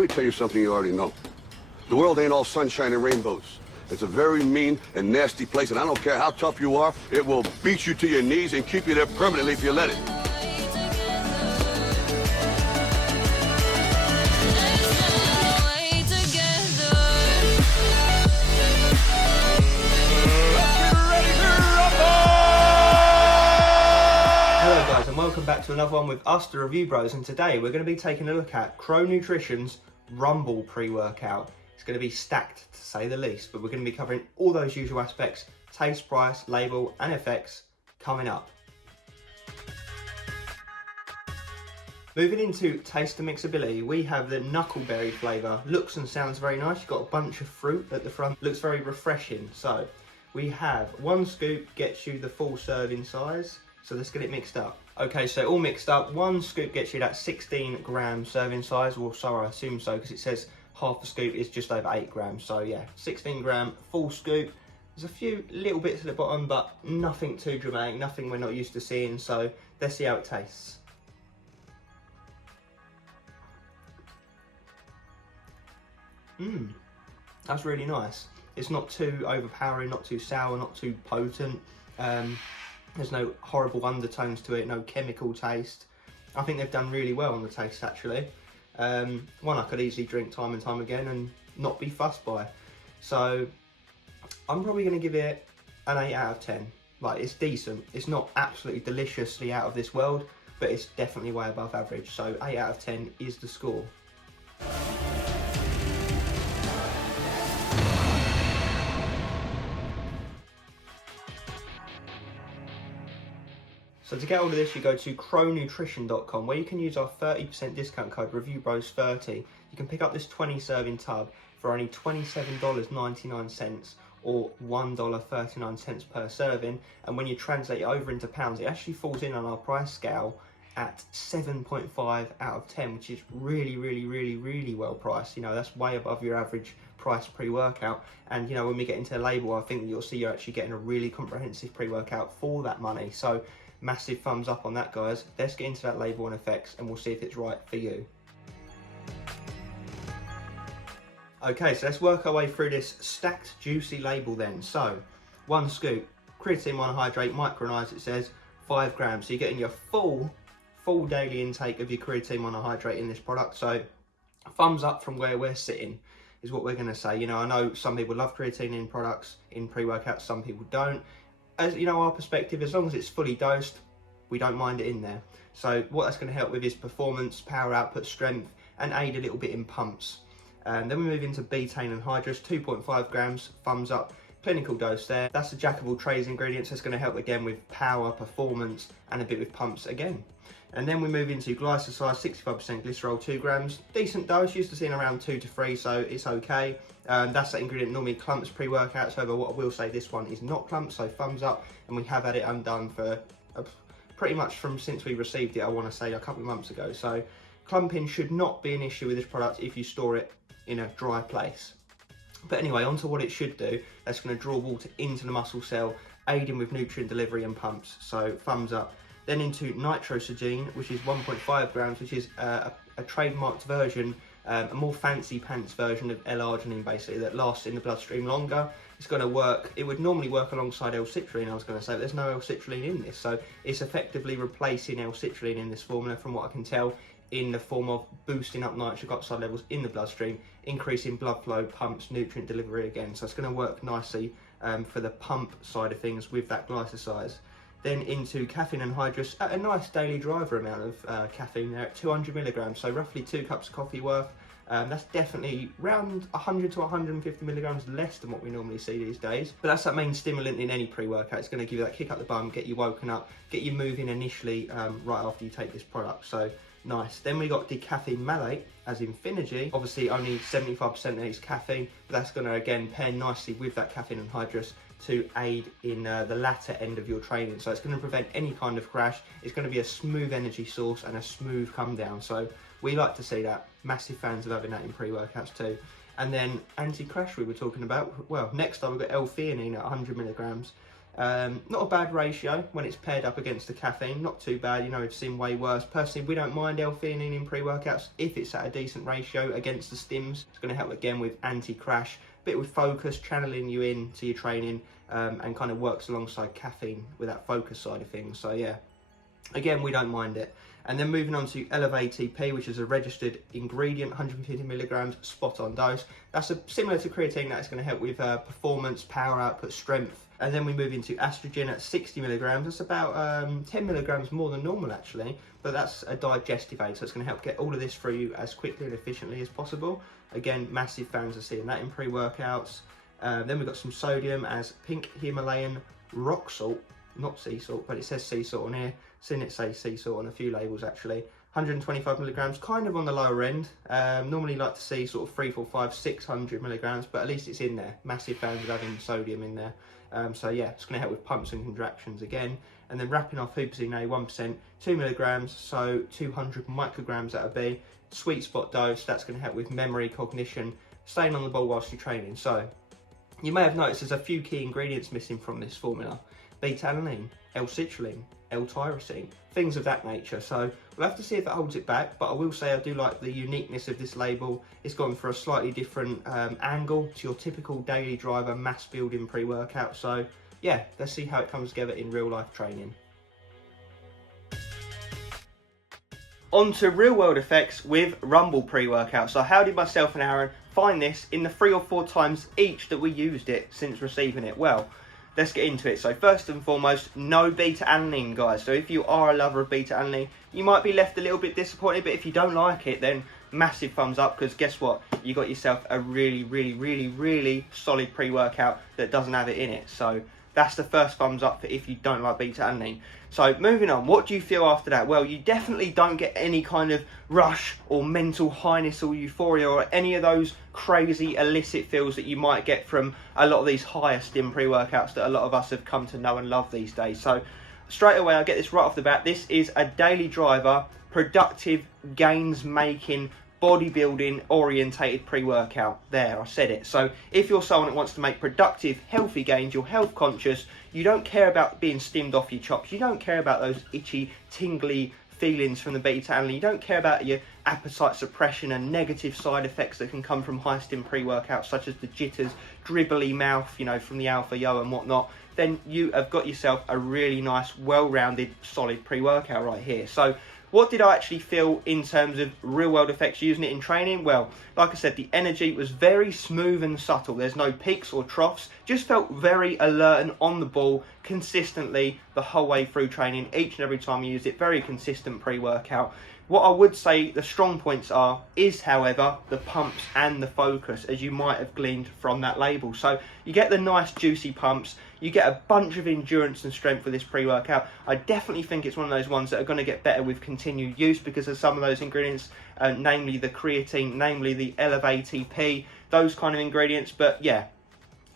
Let me tell you something you already know. The world ain't all sunshine and rainbows. It's a very mean and nasty place, and I don't care how tough you are, it will beat you to your knees and keep you there permanently if you let it. Hello guys, and welcome back to another one with us, the Review Bros, and today we're going to be taking a look at Crow Nutrition's Rumble pre-workout. It's going to be stacked to say the least, but we're going to be covering all those usual aspects: taste, price, label and effects coming up. Moving into taste and mixability, we have the Knuckleberry flavour. Looks and sounds very nice. You've got a bunch of fruit at the front. Looks very refreshing. So we have 1 scoop gets you the full serving size. So let's get it mixed up. Okay, so all mixed up. 1 scoop gets you that 16 gram serving size. Well, sorry, I assume so because it says half a scoop is just over 8 grams. So yeah, 16 gram full scoop. There's a few little bits at the bottom, but nothing too dramatic, nothing we're not used to seeing. So let's see how it tastes. That's really nice. It's not too overpowering, not too sour, not too potent. There's no horrible undertones to it, no chemical taste. I think they've done really well on the taste actually. One I could easily drink time and time again and not be fussed by. So I'm probably going to give it an 8 out of 10. Like, it's decent. It's not absolutely deliciously out of this world, but it's definitely way above average. So 8 out of 10 is the score. So to get hold of this, you go to crownutrition.com, where you can use our 30% discount code ReviewBros30. You can pick up this 20 serving tub for only $27.99 or $1.39 per serving. And when you translate it over into pounds, it actually falls in on our price scale at 7.5 out of 10, which is really well priced. You know, that's way above your average price pre-workout. And you know, when we get into the label, I think you'll see you're actually getting a really comprehensive pre-workout for that money. So massive thumbs up on that, guys. Let's get into that label and effects and we'll see if it's right for you. Okay, so let's work our way through this stacked juicy label then. So 1 scoop creatine monohydrate micronized, it says 5 grams. So you're getting your full daily intake of your creatine monohydrate in this product. So thumbs up from where we're sitting is what we're going to say. You know, I know some people love creatine in products, in pre-workouts, some people don't. As you know, our perspective, as long as it's fully dosed, we don't mind it in there. So what that's going to help with is performance, power output, strength, and aid a little bit in pumps. And then we move into betaine anhydrous, 2.5 grams, thumbs up, clinical dose there. That's the jack of all trades ingredients. That's going to help again with power, performance, and a bit with pumps again. And then we move into glycoside, 65% glycerol, 2 grams, decent dose, used to seeing around 2 to 3, so it's okay. That's that ingredient normally clumps pre-workouts, however what I will say, this one is not clumped, so thumbs up. And we have had it undone for pretty much from since we received it, I want to say a couple of months ago. So clumping should not be an issue with this product if you store it in a dry place. But anyway, on to what it should do. That's going to draw water into the muscle cell, aiding with nutrient delivery and pumps, so thumbs up. Then into nitrosogene, which is 1.5 grams, which is a trademarked version, a more fancy pants version of L-arginine basically, that lasts in the bloodstream longer. It's going to work, it would normally work alongside L-citrulline, I was going to say, but there's no L-citrulline in this, so it's effectively replacing L-citrulline in this formula from what I can tell, in the form of boosting up nitric oxide levels in the bloodstream, increasing blood flow, pumps, nutrient delivery again. So it's going to work nicely for the pump side of things with that glycoside. Then into caffeine anhydrous at a nice daily driver amount of caffeine there at 200 milligrams, so roughly 2 cups of coffee worth. That's definitely around 100 to 150 milligrams less than what we normally see these days. But that's that main stimulant in any pre-workout. It's going to give you that kick up the bum, get you woken up, get you moving initially right after you take this product. So nice. Then we got decaffeine malate, as in Finergy. Obviously only 75% of it is caffeine, but that's going to again pair nicely with that caffeine anhydrous to aid in the latter end of your training. So it's going to prevent any kind of crash. It's going to be a smooth energy source and a smooth come down. So we like to see that. Massive fans of having that in pre-workouts too. And then anti-crash we were talking about. Well, next up we've got L-theanine at 100 milligrams. Not a bad ratio when it's paired up against the caffeine, not too bad. You know, we've seen way worse. Personally, we don't mind L-theanine in pre-workouts if it's at a decent ratio against the stims. It's going to help again with anti-crash, bit with focus, channeling you into your training, and kind of works alongside caffeine with that focus side of things. So yeah, again, we don't mind it. And then moving on to Elevate ATP, which is a registered ingredient, 150 milligrams, spot on dose. That's similar to creatine. That's going to help with performance, power output, strength. And then we move into estrogen at 60 milligrams. That's about 10 milligrams more than normal actually, but that's a digestive aid, so it's going to help get all of this through you as quickly and efficiently as possible. Again, massive fans of seeing that in pre-workouts. Then we've got some sodium as pink Himalayan rock salt, not sea salt, but it says sea salt on here. Seen it say sea salt on a few labels actually. 125 milligrams, kind of on the lower end. Normally like to see sort of 300, 400, 500, 600 milligrams, but at least it's in there. Massive fans of having sodium in there. So yeah, it's going to help with pumps and contractions again. And then wrapping off Huperzine A 1%, 2 milligrams, so 200 micrograms that would be. Sweet spot dose, that's going to help with memory, cognition, staying on the ball whilst you're training. So you may have noticed there's a few key ingredients missing from this formula. Beta-alanine, L-citrulline, L-tyrosine, things of that nature. So we'll have to see if it holds it back, but I will say I do like the uniqueness of this label. It's gone for a slightly different angle to your typical daily driver mass building pre-workout. So yeah, let's see how it comes together in real life training. On to real world effects with Rumble pre-workout. So how did myself and Aaron find this in the 3 or 4 times each that we used it since receiving it? Well, let's get into it. So first and foremost, no beta-alanine, guys. So if you are a lover of beta-alanine, you might be left a little bit disappointed, but if you don't like it, then massive thumbs up, because guess what? You got yourself a really solid pre-workout that doesn't have it in it. So that's the first thumbs up for if you don't like beta-alanine. So moving on, what do you feel after that? Well, you definitely don't get any kind of rush or mental highness or euphoria or any of those crazy illicit feels that you might get from a lot of these higher stim pre-workouts that a lot of us have come to know and love these days. So straight away, I'll get this right off the bat. This is a daily driver, productive, gains making, bodybuilding orientated pre-workout. There, I said it. So if you're someone that wants to make productive, healthy gains, you're health conscious, you don't care about being stimmed off your chops, you don't care about those itchy, tingly feelings from the beta-alanine, you don't care about your appetite suppression and negative side effects that can come from high stim pre-workouts such as the jitters, dribbly mouth, you know, from the alpha yo and whatnot, then you have got yourself a really nice, well-rounded, solid pre-workout right here. So what did I actually feel in terms of real world effects using it in training? Well, like I said, the energy was very smooth and subtle. There's no peaks or troughs. Just felt very alert and on the ball consistently the whole way through training. Each and every time I used it, very consistent pre-workout. What I would say the strong points is, however, the pumps and the focus, as you might have gleaned from that label. So you get the nice juicy pumps, you get a bunch of endurance and strength with this pre-workout. I definitely think it's one of those ones that are going to get better with continued use because of some of those ingredients, namely the creatine, namely the Elevate ATP, those kind of ingredients. But yeah,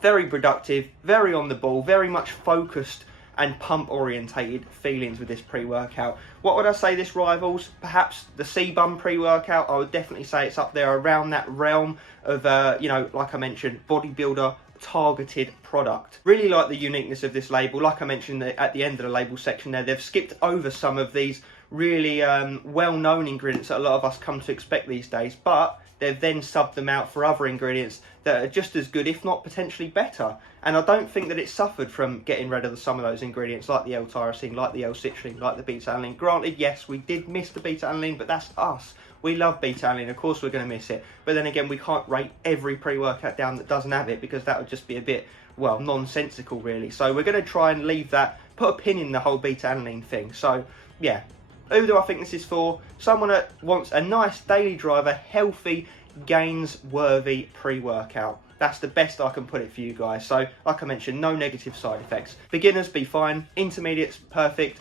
very productive, very on the ball, very much focused and pump orientated feelings with this pre-workout. What would I say this rivals? Perhaps the CBum pre-workout. I would definitely say it's up there around that realm of, you know, like I mentioned, bodybuilder targeted product. Really like the uniqueness of this label. Like I mentioned at the end of the label section there, they've skipped over some of these really well-known ingredients that a lot of us come to expect these days, but they've then subbed them out for other ingredients that are just as good, if not potentially better. And I don't think that it suffered from getting rid of some of those ingredients, like the L-tyrosine, like the L-citrulline, like the beta-alanine. Granted, yes, we did miss the beta-alanine, but that's us. We love beta-alanine, of course we're going to miss it. But then again, we can't rate every pre-workout down that doesn't have it, because that would just be a bit, well, nonsensical really. So we're going to try and leave that, put a pin in the whole beta-alanine thing. So yeah, who do I think this is for? Someone that wants a nice daily driver, healthy, gains-worthy pre-workout. That's the best I can put it for you guys. So, like I mentioned, no negative side effects. Beginners, be fine. Intermediates, perfect.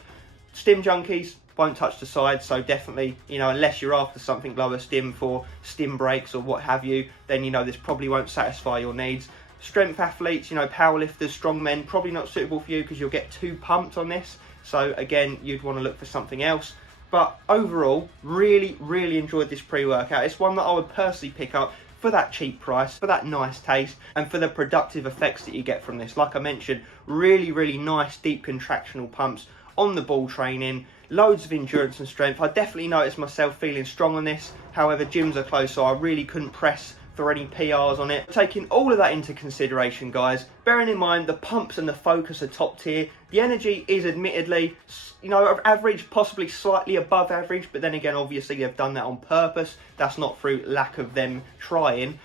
Stim junkies, won't touch the sides. So definitely, you know, unless you're after something lower stim for stim breaks or what have you, then, you know, this probably won't satisfy your needs. Strength athletes, you know, powerlifters, strong men, probably not suitable for you because you'll get too pumped on this. So again, you'd want to look for something else. But overall, really enjoyed this pre-workout. It's one that I would personally pick up for that cheap price, for that nice taste, and for the productive effects that you get from this. Like I mentioned, really, really nice deep contractional pumps on the ball training, loads of endurance and strength. I definitely noticed myself feeling strong on this. However, gyms are closed, so I really couldn't press for any PRs on it. Taking all of that into consideration, guys, bearing in mind the pumps and the focus are top tier, the energy is admittedly, you know, average, possibly slightly above average, but then again, obviously they've done that on purpose. That's not through lack of them trying.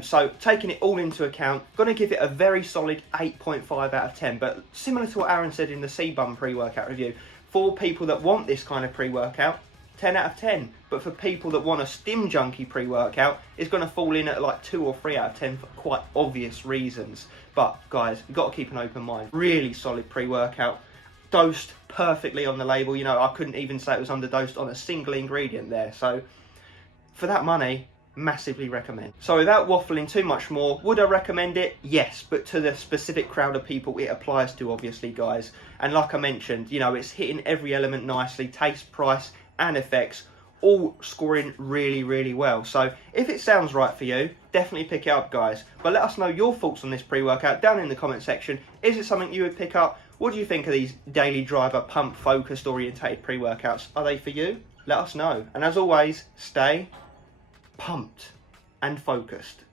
So taking it all into account, going to give it a very solid 8.5 out of 10. But similar to what Aaron said in the C-Bum pre-workout review, for people that want this kind of pre-workout, 10 out of 10. But for people that want a stim junkie pre-workout, it's going to fall in at like 2 or 3 out of 10 for quite obvious reasons. But guys, you've got to keep an open mind. Really solid pre-workout, dosed perfectly on the label. You know, I couldn't even say it was underdosed on a single ingredient there. So for that money, massively recommend. So without waffling too much more, would I recommend it? Yes, but to the specific crowd of people it applies to, obviously, guys. And like I mentioned, you know, it's hitting every element nicely, taste, price and effects, all scoring really, really well. So if it sounds right for you, definitely pick it up, guys. But let us know your thoughts on this pre-workout down in the comment section. Is it something you would pick up? What do you think of these daily driver pump focused orientated pre-workouts? Are they for you? Let us know. And as always, stay pumped and focused.